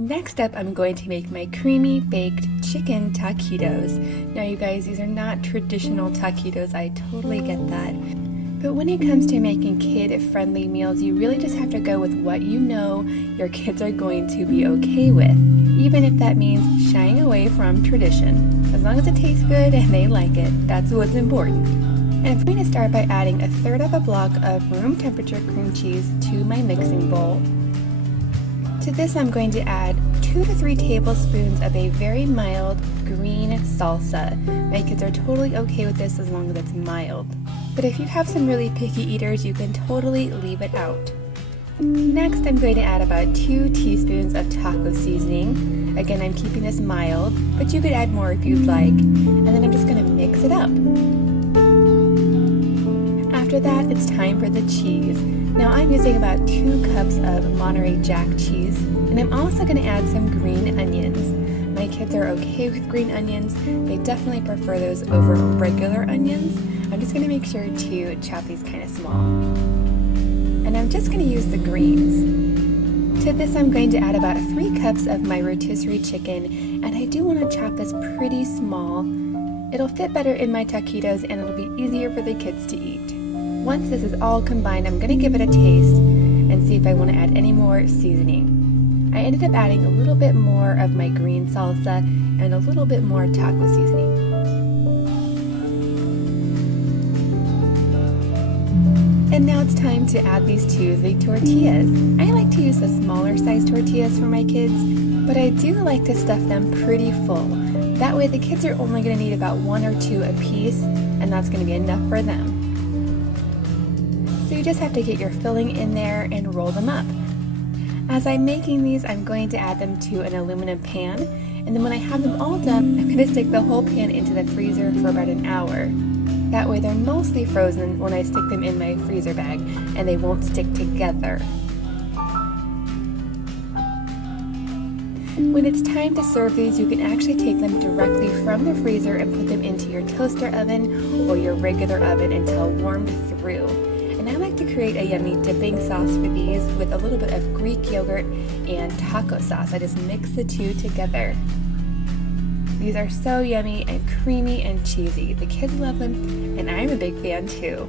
Next up, I'm going to make my creamy baked chicken taquitos. Now you guys, these are not traditional taquitos, I totally get that. But when it comes to making kid-friendly meals, you really just have to go with what you know your kids are going to be okay with, even if that means shying away from tradition. As long as it tastes good and they like it, that's what's important. And I'm going to start by adding 1/3 of a block of room temperature cream cheese to my mixing bowl. To this, I'm going to add 2 to 3 tablespoons of a very mild green salsa. My kids are totally okay with this as long as it's mild. But if you have some really picky eaters, you can totally leave it out. Next, I'm going to add about 2 teaspoons of taco seasoning. Again, I'm keeping this mild, but you could add more if you'd like. And then I'm just going to mix it up. After that, it's time for the cheese. Now I'm using about 2 cups of Monterey Jack cheese, and I'm also going to add some green onions. My kids are okay with green onions. They definitely prefer those over regular onions. I'm just going to make sure to chop these kind of small. And I'm just going to use the greens. To this, I'm going to add about 3 cups of my rotisserie chicken, and I do want to chop this pretty small. It'll fit better in my taquitos and it'll be easier for the kids to eat. Once this is all combined, I'm going to give it a taste and see if I want to add any more seasoning. I ended up adding a little bit more of my green salsa and a little bit more taco seasoning. And now it's time to add these to the tortillas. I like to use the smaller size tortillas for my kids, but I do like to stuff them pretty full. That way the kids are only going to need about 1 or 2 a piece, and that's going to be enough for them. So you just have to get your filling in there and roll them up. As I'm making these, I'm going to add them to an aluminum pan, and then when I have them all done, I'm going to stick the whole pan into the freezer for about an hour. That way they're mostly frozen when I stick them in my freezer bag, and they won't stick together. When it's time to serve these, you can actually take them directly from the freezer and put them into your toaster oven or your regular oven until warmed through. And I like to create a yummy dipping sauce for these with a little bit of Greek yogurt and taco sauce. I just mix the two together. These are so yummy and creamy and cheesy. The kids love them, and I'm a big fan too.